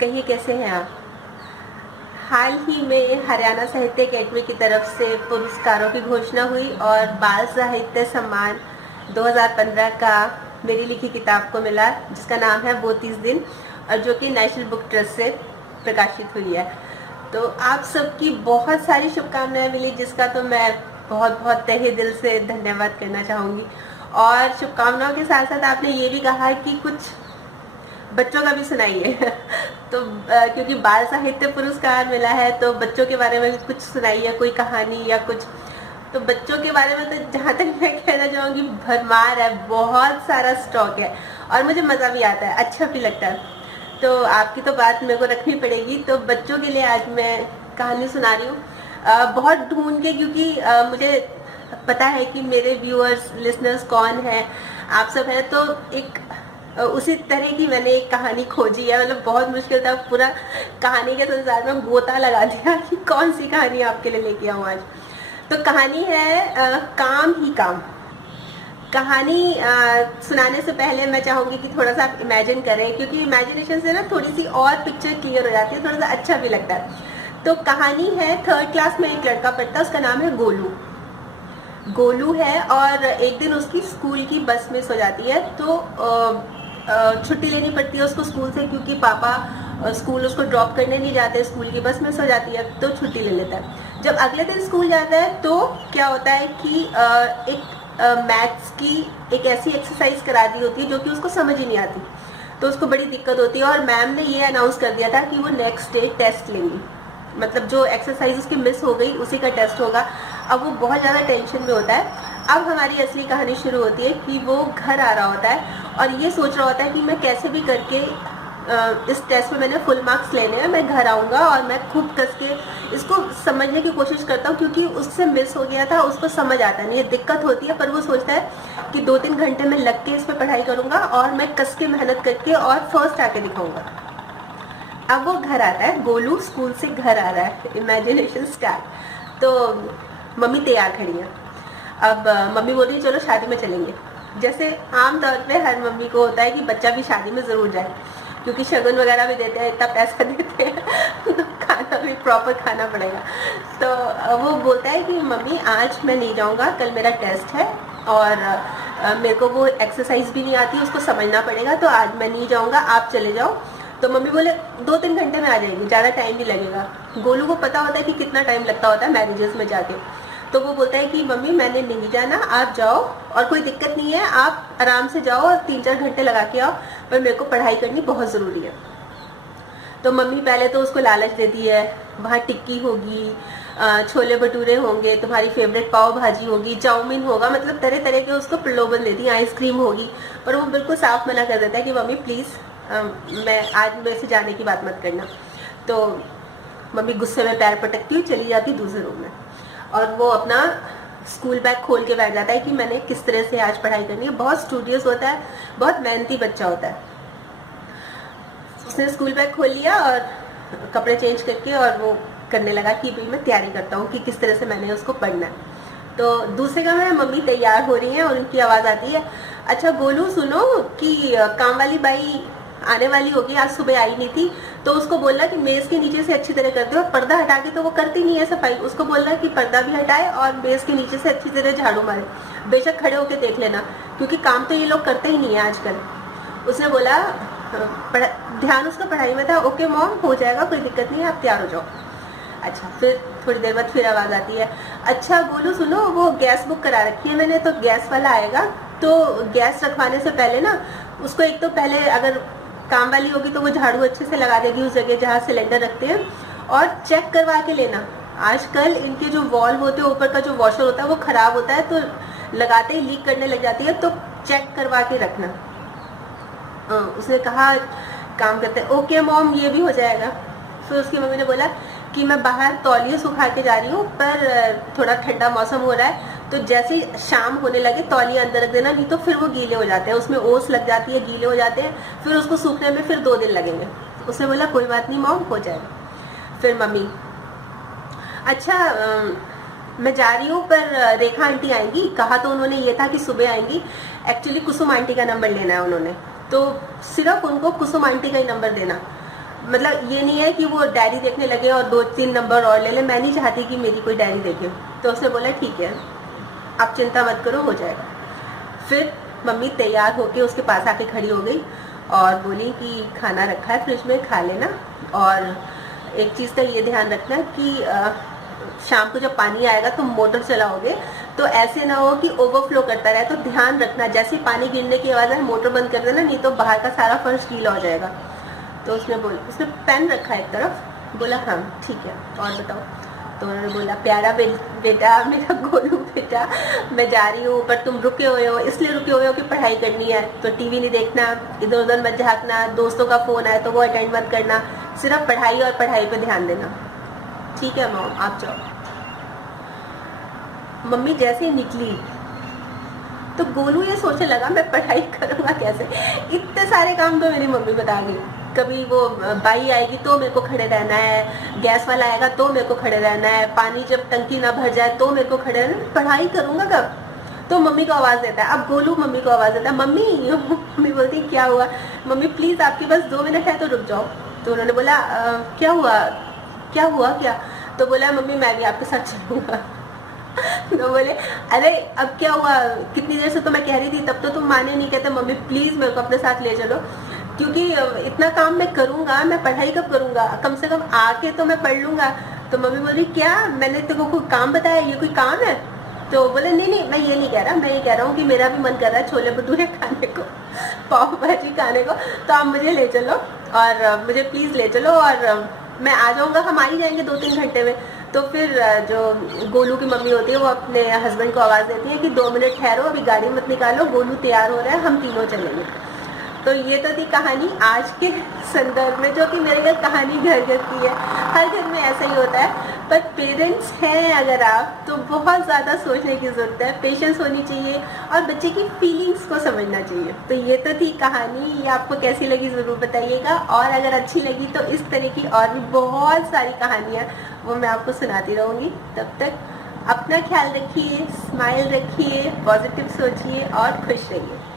कहिए कैसे हैं आप। हाल ही में हरियाणा साहित्य अकेडमी की तरफ से पुरस्कारों की घोषणा हुई और बाल साहित्य सम्मान 2015 का मेरी लिखी किताब को मिला, जिसका नाम है वो 30 दिन, और जो कि नेशनल बुक ट्रस्ट से प्रकाशित हुई है। तो आप सबकी बहुत सारी शुभकामनाएं मिली, जिसका तो मैं बहुत बहुत तहे दिल से धन्यवाद करना चाहूँगी। और शुभकामनाओं के साथ साथ आपने ये भी कहा कि कुछ बच्चों का भी सुनाइए तो क्योंकि बाल साहित्य पुरस्कार मिला है तो बच्चों के बारे में भी कुछ सुनाइए, कोई कहानी या कुछ। तो बच्चों के बारे में तो जहाँ तक मैं कहना चाहूँगी भरमार है, बहुत सारा स्टॉक है और मुझे मज़ा भी आता है, अच्छा भी लगता है। तो आपकी तो बात मेरे को रखनी पड़ेगी, तो बच्चों के लिए आज मैं कहानी सुना रही हूँ बहुत ढूंढ के, क्योंकि मुझे पता है कि मेरे व्यूअर्स लिसनर्स कौन है, आप सब हैं। तो एक उसी तरह की मैंने एक कहानी खोजी है। मतलब बहुत मुश्किल था, पूरा कहानी के संसार में गोता लगा दिया कि कौन सी कहानी आपके लिए लेके आऊँ आज। तो कहानी है काम ही काम। कहानी सुनाने से पहले मैं चाहूँगी कि थोड़ा सा आप इमेजिन करें, क्योंकि इमेजिनेशन से ना थोड़ी सी और पिक्चर क्लियर हो जाती है, थोड़ा सा अच्छा भी लगता है। तो कहानी है, 3rd क्लास में एक लड़का पढ़ता है, उसका नाम है गोलू। गोलू है और एक दिन उसकी स्कूल की बस मिस हो जाती है, तो छुट्टी लेनी पड़ती है उसको स्कूल से, क्योंकि पापा स्कूल उसको ड्रॉप करने नहीं जाते, स्कूल की बस मिस हो जाती है तो छुट्टी ले लेता है। जब अगले दिन स्कूल जाता है तो क्या होता है कि एक मैथ्स की एक ऐसी एक्सरसाइज करा दी होती है जो कि उसको समझ ही नहीं आती, तो उसको बड़ी दिक्कत होती है। और मैम ने ये अनाउंस कर दिया था कि वो नेक्स्ट डे टेस्ट लेंगी, मतलब जो एक्सरसाइज उसकी मिस हो गई उसी का टेस्ट होगा। अब वो बहुत ज़्यादा टेंशन में होता है। अब हमारी असली कहानी शुरू होती है कि वो घर आ रहा होता है और ये सोच रहा होता है कि मैं कैसे भी करके इस टेस्ट में मैंने फुल मार्क्स लेने हैं, मैं घर आऊँगा और मैं खूब कस के इसको समझने की कोशिश करता हूँ, क्योंकि उससे मिस हो गया था, उसको समझ आता नहीं है, दिक्कत होती है। पर वो सोचता है कि 2-3 घंटे में लग के इस पर पढ़ाई करूँगा और मैं कस के मेहनत करके और फर्स्ट आके दिखाऊँगा। अब वो घर आता है, गोलू स्कूल से घर आ रहा है, इमेजिनेशन स्टार्ट। तो मम्मी तैयार खड़ी है। अब मम्मी बोल रही है चलो शादी में चलेंगे। जैसे आम तौर पे हर मम्मी को होता है कि बच्चा भी शादी में ज़रूर जाए, क्योंकि शगुन वगैरह भी देते हैं, इतना पैसा देते हैं तो खाना भी प्रॉपर खाना पड़ेगा। तो वो बोलता है कि मम्मी आज मैं नहीं जाऊँगा, कल मेरा टेस्ट है और मेरे को वो एक्सरसाइज भी नहीं आती, उसको समझना पड़ेगा, तो आज मैं नहीं जाऊँगा, आप चले जाओ। तो मम्मी बोले 2-3 घंटे में आ जाएगी, ज़्यादा टाइम नहीं लगेगा। गोलू को पता होता है कि कितना टाइम लगता होता है मैरिजेस में जाके। तो वो बोलता है कि मम्मी मैंने नहीं जाना, आप जाओ और कोई दिक्कत नहीं है, आप आराम से जाओ और 3-4 घंटे लगा के आओ, पर मेरे को पढ़ाई करनी बहुत ज़रूरी है। तो मम्मी पहले तो उसको लालच देती है, वहाँ टिक्की होगी, छोले भटूरे होंगे, तुम्हारी फेवरेट पाव भाजी होगी, चाउमीन होगा, मतलब तरह तरह के उसको प्रलोभन देती है, आइसक्रीम होगी। पर वो बिल्कुल साफ मना कर देता है कि मम्मी प्लीज़ मैं आज मेरे से जाने की बात मत करना। तो मम्मी गुस्से में पैर पटकती हुई चली जाती दूसरे रूम में, और वो अपना स्कूल बैग खोल के बैठ जाता है कि मैंने किस तरह से आज पढ़ाई करनी है। बहुत स्टूडियस होता है, बहुत मेहनती बच्चा होता है। उसने स्कूल बैग खोल लिया और कपड़े चेंज करके और वो करने लगा कि भाई मैं तैयारी करता हूँ कि किस तरह से मैंने उसको पढ़ना है। तो दूसरे कमरे में मम्मी तैयार हो रही हैं और उनकी आवाज़ आती है, अच्छा गोलू सुनो कि काम वाली बाई आने वाली होगी, आज सुबह आई नहीं थी, तो उसको बोलना कि मेज़ के नीचे से अच्छी तरह करते हो, पर्दा हटा के तो वो करती नहीं है सफाई, उसको बोलना कि पर्दा भी हटाए और मेज़ के नीचे से अच्छी तरह झाड़ू मारे, बेशक खड़े होकर देख लेना, क्योंकि काम तो ये लोग करते ही नहीं है आजकल। उसने बोला ध्यान उसका पढ़ाई में था। ओके मॉम हो जाएगा, कोई दिक्कत नहीं है, आप तैयार हो जाओ। अच्छा, फिर थोड़ी देर बाद फिर आवाज़ आती है, अच्छा गोलू सुनो वो गैस बुक करा रखी है मैंने, तो गैस वाला आएगा, तो गैस रखवाने से पहले ना उसको एक तो पहले अगर काम वाली होगी तो वो झाड़ू अच्छे से लगा देगी उस जगह जहाँ सिलेंडर रखते हैं, और चेक करवा के लेना। आजकल इनके जो वॉल होते हैं, ऊपर का जो वॉशर होता है वो ख़राब होता है, तो लगाते ही लीक करने लग जाती है, तो चेक करवा के रखना। उसने कहा काम करते हैं, ओके मॉम ये भी हो जाएगा। फिर उसकी मम्मी ने बोला कि मैं बाहर तौलिए सुखा के जा रही हूँ, पर थोड़ा ठंडा मौसम हो रहा है, तो जैसे ही शाम होने लगे तौलिए अंदर रख देना, नहीं तो फिर वो गीले हो जाते हैं, उसमें ओस लग जाती है, गीले हो जाते हैं, फिर उसको सूखने में फिर 2 दिन लगेंगे। उसने बोला कोई बात नहीं मॉम हो जाएगा। फिर मम्मी अच्छा मैं जा रही हूँ, पर रेखा आंटी आएंगी, कहा तो उन्होंने ये था कि सुबह आएंगी, एक्चुअली कुसुम आंटी का नंबर लेना है उन्होंने, तो सिर्फ उनको कुसुम आंटी का ही नंबर देना। मतलब ये नहीं है कि वो डायरी देखने लगे और 2-3 नंबर और ले ले, मैं नहीं चाहती कि मेरी कोई डायरी देखे। तो उसने बोला ठीक है, आप चिंता मत करो, हो जाएगा। फिर मम्मी तैयार होके उसके पास आके खड़ी हो गई और बोली कि खाना रखा है फ्रिज में, खा लेना, और एक चीज़ का ये ध्यान रखना कि शाम को जब पानी आएगा तो मोटर चलाओगे तो ऐसे ना हो कि ओवरफ्लो करता रहे, तो ध्यान रखना, जैसे पानी गिरने की आवाज़ है मोटर बंद कर देना, नहीं तो बाहर का सारा फर्श गीला हो जाएगा। तो उसने पेन रखा एक तरफ, बोला हाँ ठीक है, और बताओ। तो उन्होंने बोला प्यारा बेटा, मेरा गोलू बेटा, मैं जा रही हूँ, पर तुम रुके हुए हो, इसलिए रुके हुए हो कि पढ़ाई करनी है, तो टीवी नहीं देखना, इधर उधर मत झाँकना, दोस्तों का फ़ोन आए तो वो अटेंड मत करना, सिर्फ पढ़ाई और पढ़ाई पे ध्यान देना। ठीक है मॉम, आप जाओ। मम्मी जैसे ही निकली तो गोलू ये सोचने लगा मैं पढ़ाई करूँगा कैसे। इतने सारे काम तो मेरी मम्मी बता गई, कभी वो बाई आएगी तो मेरे को खड़े रहना है, गैस वाला आएगा तो मेरे को खड़े रहना है, पानी जब टंकी ना भर जाए तो मेरे को खड़े रहना है, पढ़ाई करूँगा कब। तो मम्मी को आवाज़ देता है, अब गोलू मम्मी को आवाज़ देता है, मम्मी। मम्मी बोलती क्या हुआ। मम्मी प्लीज़ आपके पास 2 मिनट है तो रुक जाओ। तो उन्होंने बोला क्या हुआ क्या। तो बोला मम्मी मैं भी आपके साथ चलूँगा। तो बोले अरे अब क्या हुआ, कितनी देर से तो मैं कह रही थी, तब तो तुम माने नहीं, कहते मम्मी प्लीज़ मेरे को अपने साथ ले चलो, क्योंकि इतना काम मैं करूँगा, मैं पढ़ाई कब करूँगा, कम से कम आके तो मैं पढ़ लूँगा। तो मम्मी बोली क्या, मैंने तेरे को कोई काम बताया, ये कोई काम है। तो बोले नहीं मैं ये नहीं कह रहा, मैं ये कह रहा हूँ कि मेरा भी मन कर रहा है छोले भटूरे खाने को, पाव भाजी खाने को, तो आप मुझे ले चलो और मुझे प्लीज़ ले चलो, और मैं आ जाऊँगा, हम आ ही जाएंगे 2-3 घंटे में। तो फिर जो गोलू की मम्मी होती है वो अपने हस्बैंड को आवाज़ देती है कि 2 मिनट ठहरो, अभी गाड़ी मत निकालो, गोलू तैयार हो रहा है, हम तीनों चलेंगे। तो ये तो थी कहानी आज के संदर्भ में, जो कि मेरे घर कहानी घर घर की है, हर घर में ऐसा ही होता है। पर पेरेंट्स हैं अगर आप, तो बहुत ज़्यादा सोचने की ज़रूरत है, पेशेंस होनी चाहिए और बच्चे की फीलिंग्स को समझना चाहिए। तो ये तो थी कहानी, ये आपको कैसी लगी ज़रूर बताइएगा, और अगर अच्छी लगी तो इस तरह की और भी बहुत सारी कहानियाँ वो मैं आपको सुनाती रहूँगी। तब तक अपना ख्याल रखिए, स्माइल रखिए, पॉजिटिव सोचिए और खुश रहिए।